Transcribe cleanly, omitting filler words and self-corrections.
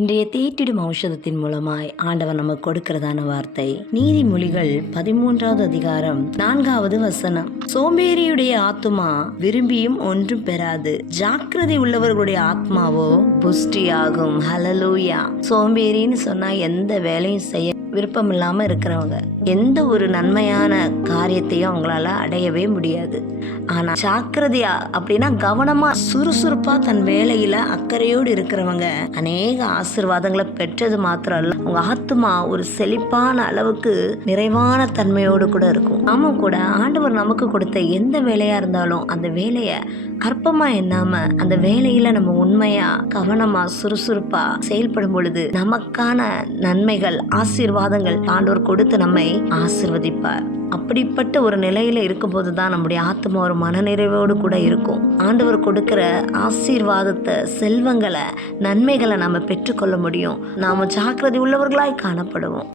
இன்றைய தீட்டிடும் ஔஷதத்தின் மூலமாய் ஆண்டவர் நமக்கு கொடுக்கிறதான வார்த்தை நீதிமொழிகள் 13வது அதிகாரம் 4வது வசனம். சோம்பேறியுடைய ஆத்துமா விரும்பியும் ஒன்றும் பெறாது, ஜாக்கிரதை உள்ளவர்களுடைய ஆத்மாவோ புஷ்டியாகும். ஹல்லேலூயா. சோம்பேறின்னு சொன்னா எந்த வேலையும் செய்ய விருப்பம் இல்லாம இருக்கிறவங்க, எந்த ஒரு நன்மையான காரியத்தையும் அவங்களால அடையவே முடியாது. ஆனா ஜாக்கிரதையா அப்படின்னா கவனமா சுறுசுறுப்பா தன் வேலையில அக்கறையோடு இருக்கிறவங்க அநேக ஆசீர்வாதங்களை பெற்றது மாத்திரம் அல்ல, உங்க ஆத்துமா ஒரு செழிப்பான அளவுக்கு நிறைவான தன்மையோடு கூட இருக்கும். நாம கூட ஆண்டவர் நமக்கு கொடுத்த எந்த வேலையா இருந்தாலும் அந்த வேலையை அற்பமா எண்ணாம அந்த வேலையில நம்ம உண்மையா கவனமா சுறுசுறுப்பா செயல்படும் பொழுது நமக்கான நன்மைகள் ஆசீர்வாதங்கள் ஆண்டவர் கொடுத்து நம்மை ஆசீர்வதிப்பார். அப்படிப்பட்ட ஒரு நிலையில இருக்கும்போது தான் நம்முடைய ஆத்மா ஒரு மனநிறைவோடு கூட இருக்கும். ஆண்டவர் கொடுக்கிற ஆசீர்வாதத்தை, செல்வங்களை, நன்மைகளை நாம பெற்றுக்கொள்ள முடியும். நாம ஜாக்கிரதை உள்ளவர்களாய் காணப்படுவோம்.